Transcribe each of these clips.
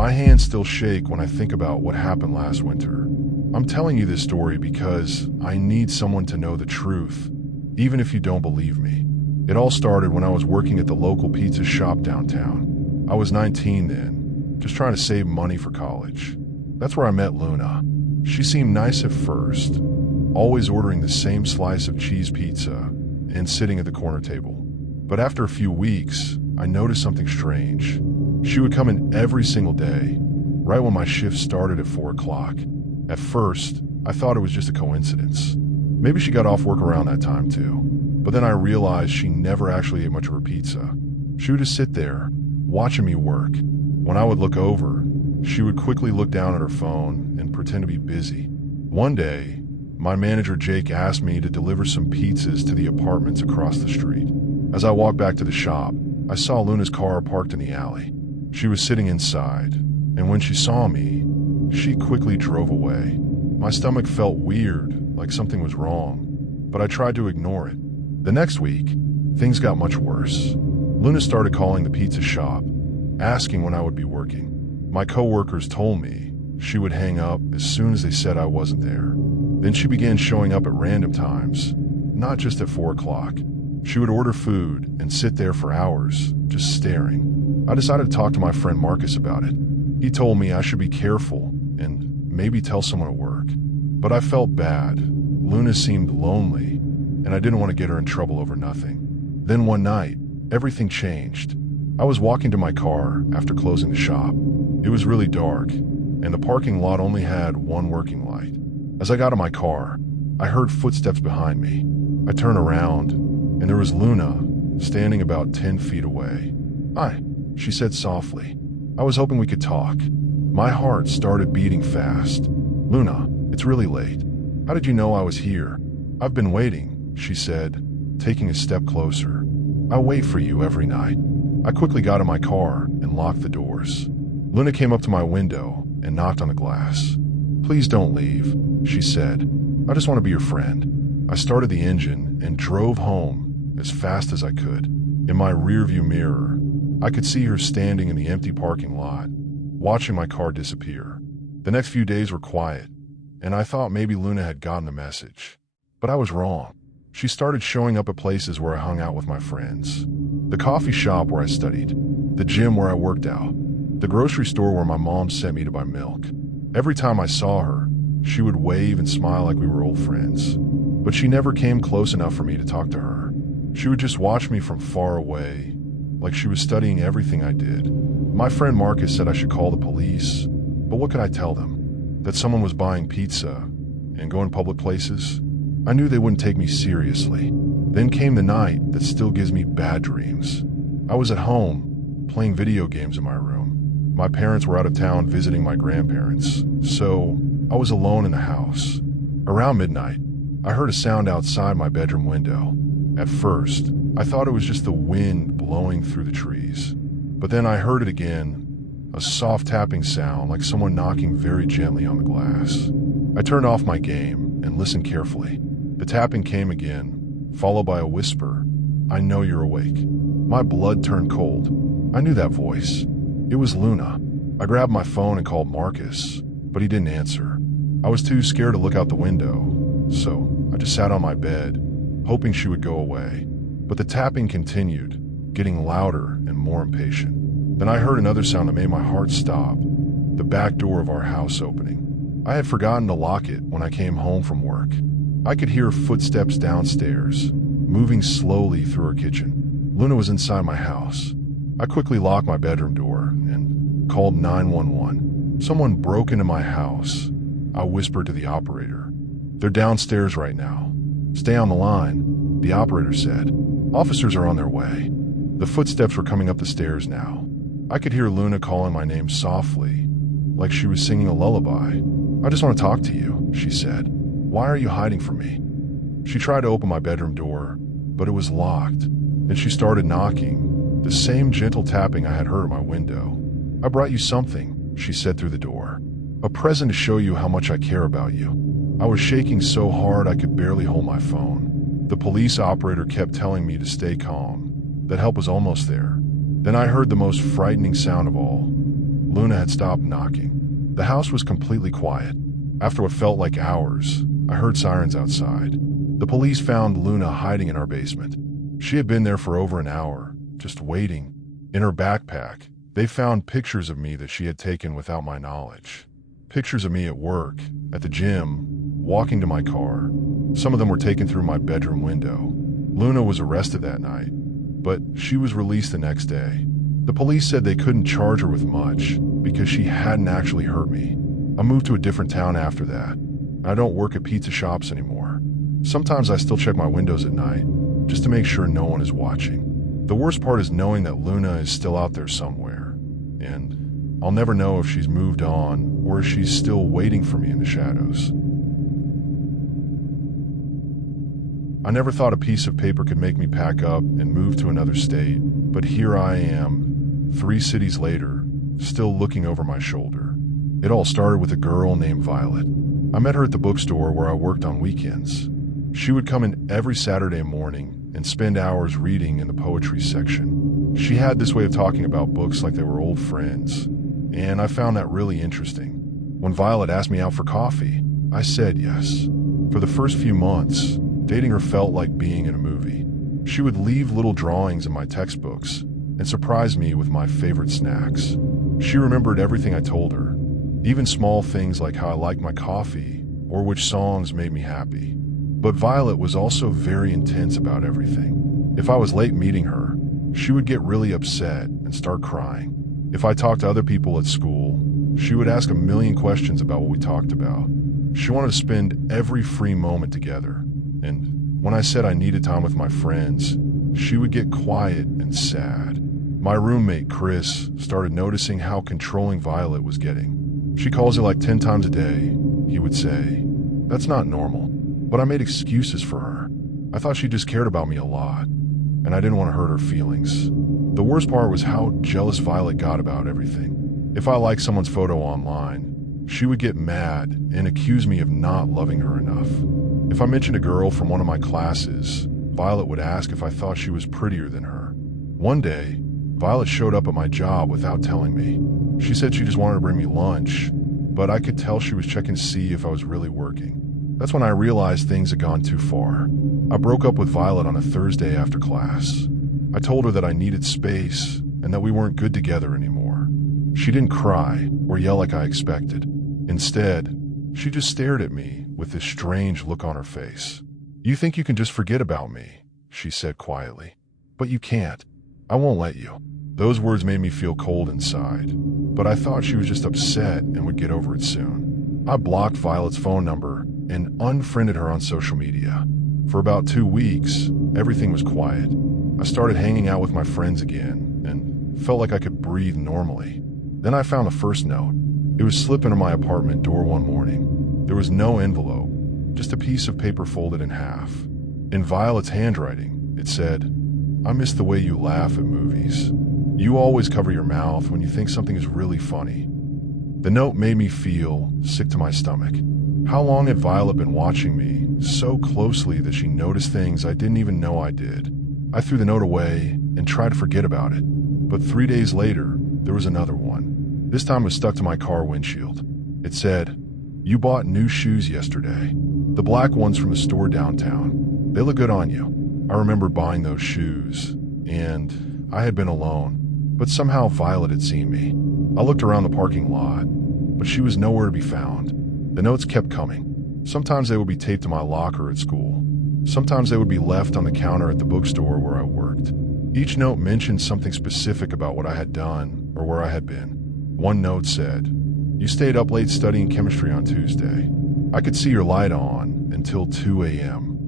My hands still shake when I think about what happened last winter. I'm telling you this story because I need someone to know the truth, even if you don't believe me. It all started when I was working at the local pizza shop downtown. I was 19 then, just trying to save money for college. That's where I met Luna. She seemed nice at first, always ordering the same slice of cheese pizza and sitting at the corner table. But after a few weeks, I noticed something strange. She would come in every single day, right when my shift started at 4 o'clock. At first, I thought it was just a coincidence. Maybe she got off work around that time too. But then I realized she never actually ate much of her pizza. She would just sit there, watching me work. When I would look over, she would quickly look down at her phone and pretend to be busy. One day, my manager Jake asked me to deliver some pizzas to the apartments across the street. As I walked back to the shop, I saw Luna's car parked in the alley. She was sitting inside, and when she saw me, she quickly drove away. My stomach felt weird, like something was wrong, but I tried to ignore it. The next week, things got much worse. Luna started calling the pizza shop, asking when I would be working. My coworkers told me she would hang up as soon as they said I wasn't there. Then she began showing up at random times, not just at 4 o'clock. She would order food and sit there for hours, just staring. I decided to talk to my friend Marcus about it. He told me I should be careful and maybe tell someone at work. But I felt bad. Luna seemed lonely, and I didn't want to get her in trouble over nothing. Then one night, everything changed. I was walking to my car after closing the shop. It was really dark, and the parking lot only had one working light. As I got in my car, I heard footsteps behind me. I turned around, and there was Luna standing about 10 feet away. "Hi," she said softly. I was hoping we could talk. My heart started beating fast. "Luna, it's really late. How did you know I was here?" "I've been waiting," she said, taking a step closer. "I wait for you every night." I quickly got in my car and locked the doors. Luna came up to my window and knocked on the glass. "Please don't leave," she said. "I just want to be your friend." I started the engine and drove home as fast as I could. In my rearview mirror, I could see her standing in the empty parking lot, watching my car disappear. The next few days were quiet, and I thought maybe Luna had gotten the message. But I was wrong. She started showing up at places where I hung out with my friends. The coffee shop where I studied, the gym where I worked out, the grocery store where my mom sent me to buy milk. Every time I saw her, she would wave and smile like we were old friends. But she never came close enough for me to talk to her. She would just watch me from far away, like she was studying everything I did. My friend Marcus said I should call the police, but what could I tell them? That someone was buying pizza and going public places? I knew they wouldn't take me seriously. Then came the night that still gives me bad dreams. I was at home, playing video games in my room. My parents were out of town visiting my grandparents, so I was alone in the house. Around midnight, I heard a sound outside my bedroom window. At first, I thought it was just the wind blowing through the trees. But then I heard it again, a soft tapping sound like someone knocking very gently on the glass. I turned off my game and listened carefully. The tapping came again, followed by a whisper, "I know you're awake." My blood turned cold. I knew that voice. It was Luna. I grabbed my phone and called Marcus, but he didn't answer. I was too scared to look out the window, so I just sat on my bed, hoping she would go away. But the tapping continued, getting louder and more impatient. Then I heard another sound that made my heart stop, the back door of our house opening. I had forgotten to lock it when I came home from work. I could hear footsteps downstairs, moving slowly through her kitchen. Luna was inside my house. I quickly locked my bedroom door and called 911. "Someone broke into my house," I whispered to the operator. "They're downstairs right now. Stay on the line," the operator said. "Officers are on their way." The footsteps were coming up the stairs now. I could hear Luna calling my name softly, like she was singing a lullaby. "I just want to talk to you," she said. "Why are you hiding from me?" She tried to open my bedroom door, but it was locked. Then she started knocking, the same gentle tapping I had heard at my window. "I brought you something," she said through the door. "A present to show you how much I care about you." I was shaking so hard I could barely hold my phone. The police operator kept telling me to stay calm, that help was almost there. Then I heard the most frightening sound of all. Luna had stopped knocking. The house was completely quiet. After what felt like hours, I heard sirens outside. The police found Luna hiding in our basement. She had been there for over an hour, just waiting. In her backpack, they found pictures of me that she had taken without my knowledge. Pictures of me at work, at the gym, walking to my car. Some of them were taken through my bedroom window. Luna was arrested that night, but she was released the next day. The police said they couldn't charge her with much because she hadn't actually hurt me. I moved to a different town after that. I don't work at pizza shops anymore. Sometimes I still check my windows at night, just to make sure no one is watching. The worst part is knowing that Luna is still out there somewhere, and I'll never know if she's moved on or if she's still waiting for me in the shadows. I never thought a piece of paper could make me pack up and move to another state, but here I am, 3 cities later, still looking over my shoulder. It all started with a girl named Violet. I met her at the bookstore where I worked on weekends. She would come in every Saturday morning and spend hours reading in the poetry section. She had this way of talking about books like they were old friends, and I found that really interesting. When Violet asked me out for coffee, I said yes. For the first few months, dating her felt like being in a movie. She would leave little drawings in my textbooks and surprise me with my favorite snacks. She remembered everything I told her, even small things like how I liked my coffee or which songs made me happy. But Violet was also very intense about everything. If I was late meeting her, she would get really upset and start crying. If I talked to other people at school, she would ask a million questions about what we talked about. She wanted to spend every free moment together. And when I said I needed time with my friends, she would get quiet and sad. My roommate, Chris, started noticing how controlling Violet was getting. She calls you like 10 times a day, he would say. That's not normal. But I made excuses for her. I thought she just cared about me a lot, and I didn't want to hurt her feelings. The worst part was how jealous Violet got about everything. If I liked someone's photo online, she would get mad and accuse me of not loving her enough. If I mentioned a girl from one of my classes, Violet would ask if I thought she was prettier than her. One day, Violet showed up at my job without telling me. She said she just wanted to bring me lunch, but I could tell she was checking to see if I was really working. That's when I realized things had gone too far. I broke up with Violet on a Thursday after class. I told her that I needed space and that we weren't good together anymore. She didn't cry or yell like I expected. Instead, she just stared at me with this strange look on her face. "You think you can just forget about me," she said quietly. "But you can't. I won't let you." Those words made me feel cold inside, but I thought she was just upset and would get over it soon. I blocked Violet's phone number and unfriended her on social media. For about 2 weeks, everything was quiet. I started hanging out with my friends again and felt like I could breathe normally. Then I found the first note. It was slipped into my apartment door one morning. There was no envelope, just a piece of paper folded in half. In Violet's handwriting, it said, "I miss the way you laugh at movies. You always cover your mouth when you think something is really funny." The note made me feel sick to my stomach. How long had Violet been watching me so closely that she noticed things I didn't even know I did? I threw the note away and tried to forget about it. But 3 days later, there was another one. This time it was stuck to my car windshield. It said, "You bought new shoes yesterday. The black ones from the store downtown. They look good on you." I remember buying those shoes, and I had been alone. But somehow Violet had seen me. I looked around the parking lot, but she was nowhere to be found. The notes kept coming. Sometimes they would be taped to my locker at school. Sometimes they would be left on the counter at the bookstore where I worked. Each note mentioned something specific about what I had done or where I had been. One note said, "You stayed up late studying chemistry on Tuesday. I could see your light on until 2 a.m.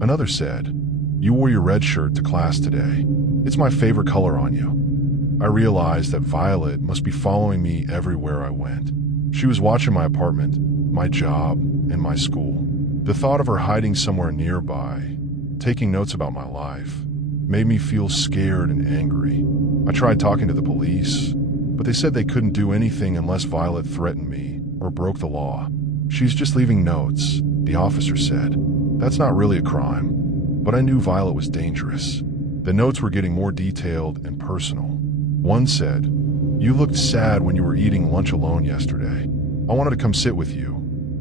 Another said, "You wore your red shirt to class today. It's my favorite color on you." I realized that Violet must be following me everywhere I went. She was watching my apartment, my job, and my school. The thought of her hiding somewhere nearby, taking notes about my life, made me feel scared and angry. I tried talking to the police, but they said they couldn't do anything unless Violet threatened me or broke the law. "She's just leaving notes," the officer said. "That's not really a crime." But I knew Violet was dangerous. The notes were getting more detailed and personal. One said, You looked sad when you were eating lunch alone yesterday. I wanted to come sit with you,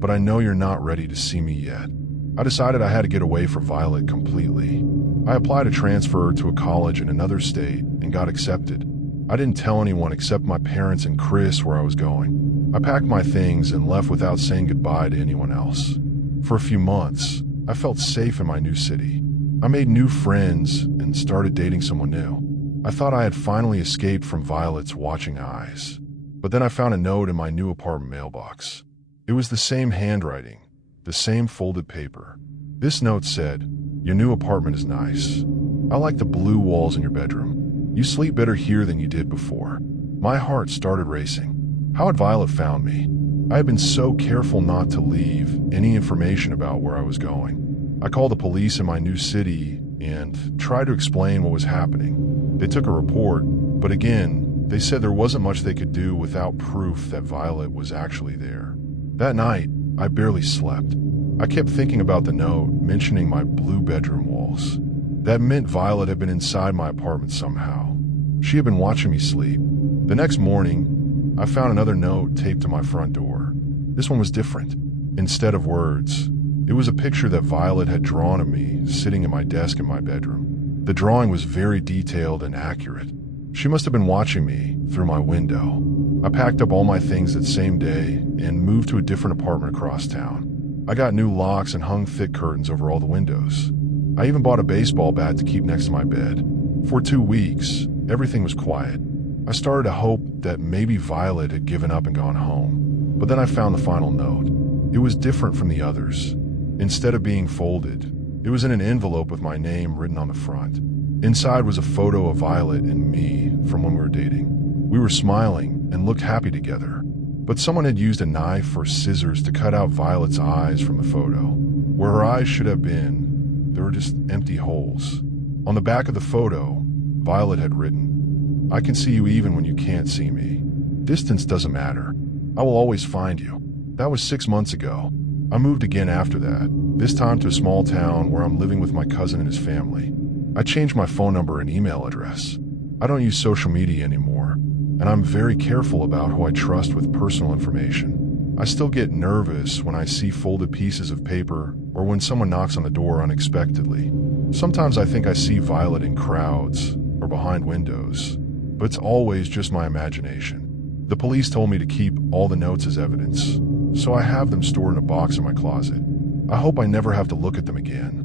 but I know you're not ready to see me yet. I decided I had to get away from Violet completely. I applied to transfer to a college in another state and got accepted. I didn't tell anyone except my parents and Chris where I was going. I packed my things and left without saying goodbye to anyone else. For a few months, I felt safe in my new city. I made new friends and started dating someone new. I thought I had finally escaped from Violet's watching eyes. But then I found a note in my new apartment mailbox. It was the same handwriting, the same folded paper. This note said, "Your new apartment is nice. I like the blue walls in your bedroom. You sleep better here than you did before." My heart started racing. How had Violet found me? I had been so careful not to leave any information about where I was going. I called the police in my new city and tried to explain what was happening. They took a report, but again, they said there wasn't much they could do without proof that Violet was actually there. That night, I barely slept. I kept thinking about the note mentioning my blue bedroom walls. That meant Violet had been inside my apartment somehow. She had been watching me sleep. The next morning, I found another note taped to my front door. This one was different. Instead of words, it was a picture that Violet had drawn of me sitting at my desk in my bedroom. The drawing was very detailed and accurate. She must have been watching me through my window. I packed up all my things that same day and moved to a different apartment across town. I got new locks and hung thick curtains over all the windows. I even bought a baseball bat to keep next to my bed. For 2 weeks, everything was quiet. I started to hope that maybe Violet had given up and gone home. But then I found the final note. It was different from the others. Instead of being folded, it was in an envelope with my name written on the front. Inside was a photo of Violet and me from when we were dating. We were smiling and looked happy together. But someone had used a knife or scissors to cut out Violet's eyes from the photo. Where her eyes should have been, there were just empty holes. On the back of the photo, Violet had written, "I can see you even when you can't see me. Distance doesn't matter. I will always find you." That was 6 months ago. I moved again after that, this time to a small town where I'm living with my cousin and his family. I changed my phone number and email address. I don't use social media anymore, and I'm very careful about who I trust with personal information. I still get nervous when I see folded pieces of paper or when someone knocks on the door unexpectedly. Sometimes I think I see Violet in crowds or behind windows, but it's always just my imagination. The police told me to keep all the notes as evidence, so I have them stored in a box in my closet. I hope I never have to look at them again.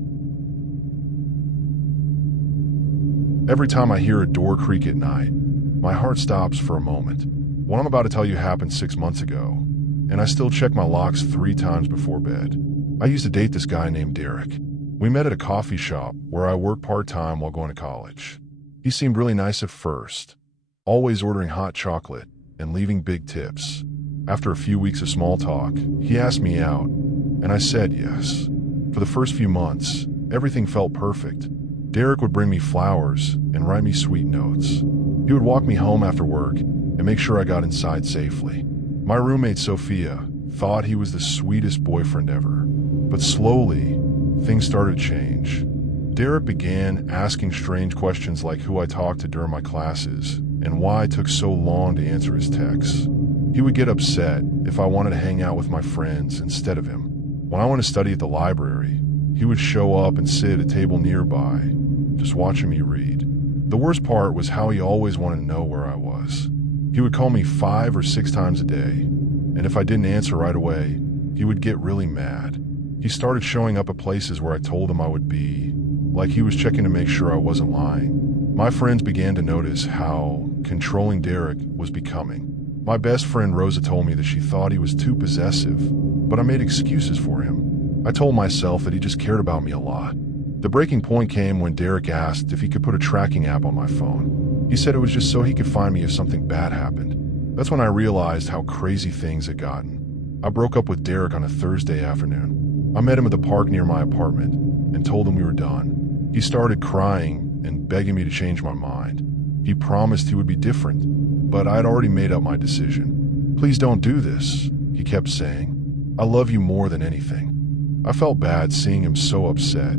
Every time I hear a door creak at night, my heart stops for a moment. What I'm about to tell you happened 6 months ago, and I still check my locks 3 times before bed. I used to date this guy named Derek. We met at a coffee shop where I worked part-time while going to college. He seemed really nice at first, always ordering hot chocolate and leaving big tips. After a few weeks of small talk, he asked me out, and I said yes. For the first few months, everything felt perfect. Derek would bring me flowers and write me sweet notes. He would walk me home after work and make sure I got inside safely. My roommate Sophia thought he was the sweetest boyfriend ever. But slowly, things started to change. Derek began asking strange questions like who I talked to during my classes and why it took so long to answer his texts. He would get upset if I wanted to hang out with my friends instead of him. When I went to study at the library, he would show up and sit at a table nearby, just watching me read. The worst part was how he always wanted to know where I was. He would call me 5 or 6 times a day, and if I didn't answer right away, he would get really mad. He started showing up at places where I told him I would be, like he was checking to make sure I wasn't lying. My friends began to notice how controlling Derek was becoming. My best friend Rosa told me that she thought he was too possessive, but I made excuses for him. I told myself that he just cared about me a lot. The breaking point came when Derek asked if he could put a tracking app on my phone. He said it was just so he could find me if something bad happened. That's when I realized how crazy things had gotten. I broke up with Derek on a Thursday afternoon. I met him at the park near my apartment and told him we were done. He started crying and begging me to change my mind. He promised he would be different, but I had already made up my decision. "Please don't do this," he kept saying. "I love you more than anything." I felt bad seeing him so upset,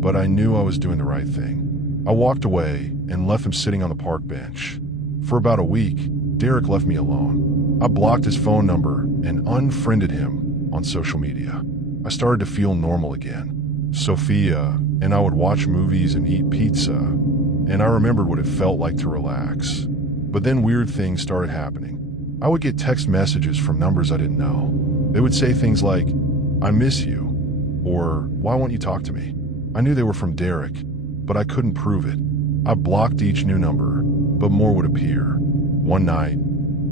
but I knew I was doing the right thing. I walked away and left him sitting on the park bench. For about a week, Derek left me alone. I blocked his phone number and unfriended him on social media. I started to feel normal again. Sophia and I would watch movies and eat pizza, and I remembered what it felt like to relax. But then weird things started happening. I would get text messages from numbers I didn't know. They would say things like, "I miss you," or "Why won't you talk to me?" I knew they were from Derek, but I couldn't prove it. I blocked each new number, but more would appear. One night,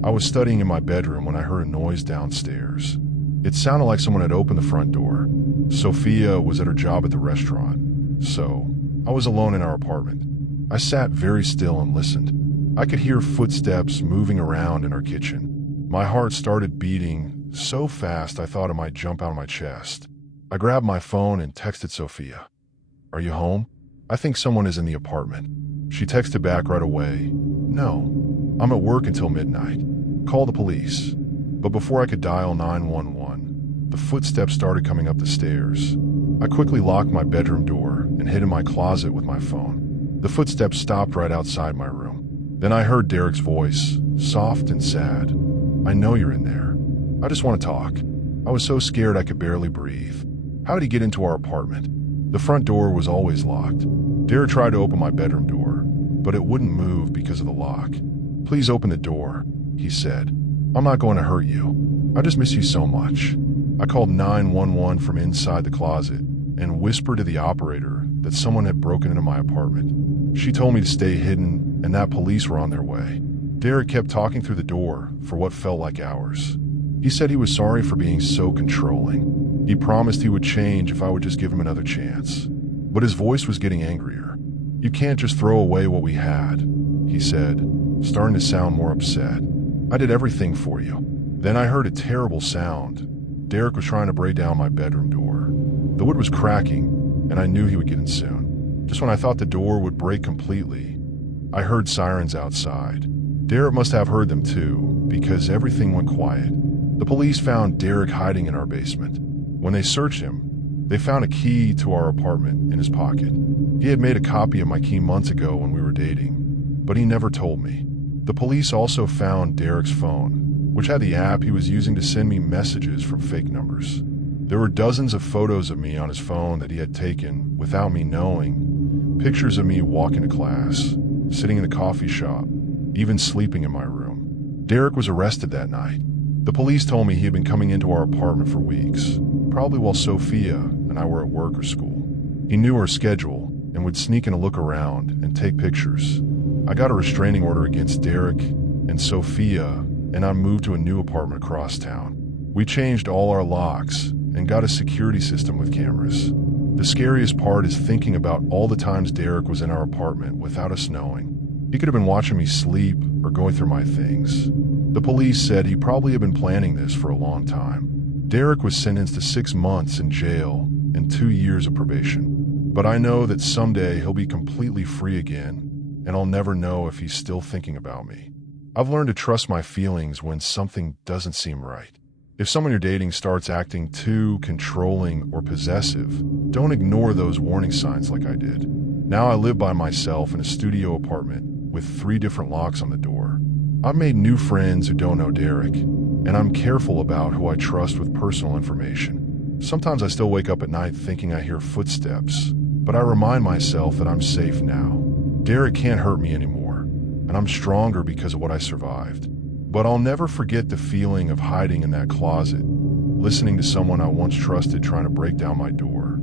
I was studying in my bedroom when I heard a noise downstairs. It sounded like someone had opened the front door. Sophia was at her job at the restaurant, so I was alone in our apartment. I sat very still and listened. I could hear footsteps moving around in our kitchen. My heart started beating so fast I thought it might jump out of my chest. I grabbed my phone and texted Sophia. "Are you home? I think someone is in the apartment." She texted back right away, "No, I'm at work until midnight. Call the police." But before I could dial 911, the footsteps started coming up the stairs. I quickly locked my bedroom door and hid in my closet with my phone. The footsteps stopped right outside my room. Then I heard Derek's voice, soft and sad. "I know you're in there. I just want to talk." I was so scared I could barely breathe. How did he get into our apartment? The front door was always locked. Derek tried to open my bedroom door, but it wouldn't move because of the lock. "Please open the door," he said. "I'm not going to hurt you. I just miss you so much." I called 911 from inside the closet and whispered to the operator that someone had broken into my apartment. She told me to stay hidden and that police were on their way. Derek kept talking through the door for what felt like hours. He said he was sorry for being so controlling. He promised he would change if I would just give him another chance. But his voice was getting angrier. "You can't just throw away what we had," he said, starting to sound more upset. "I did everything for you." Then I heard a terrible sound. Derek was trying to break down my bedroom door. The wood was cracking, and I knew he would get in soon. Just when I thought the door would break completely, I heard sirens outside. Derek must have heard them too, because everything went quiet. The police found Derek hiding in our basement. When they searched him, they found a key to our apartment in his pocket. He had made a copy of my key months ago when we were dating, but he never told me. The police also found Derek's phone, which had the app he was using to send me messages from fake numbers. There were dozens of photos of me on his phone that he had taken without me knowing. Pictures of me walking to class, sitting in the coffee shop, even sleeping in my room. Derek was arrested that night. The police told me he had been coming into our apartment for weeks, probably while Sophia and I were at work or school. He knew our schedule and would sneak in a look around and take pictures. I got a restraining order against Derek and Sophia, and I moved to a new apartment across town. We changed all our locks and got a security system with cameras. The scariest part is thinking about all the times Derek was in our apartment without us knowing. He could have been watching me sleep or going through my things. The police said he probably had been planning this for a long time. Derek was sentenced to 6 months in jail and 2 years of probation. But I know that someday he'll be completely free again, and I'll never know if he's still thinking about me. I've learned to trust my feelings when something doesn't seem right. If someone you're dating starts acting too controlling or possessive, don't ignore those warning signs like I did. Now I live by myself in a studio apartment with 3 different locks on the door. I've made new friends who don't know Derek, and I'm careful about who I trust with personal information. Sometimes I still wake up at night thinking I hear footsteps, but I remind myself that I'm safe now. Derek can't hurt me anymore, and I'm stronger because of what I survived. But I'll never forget the feeling of hiding in that closet, listening to someone I once trusted trying to break down my door.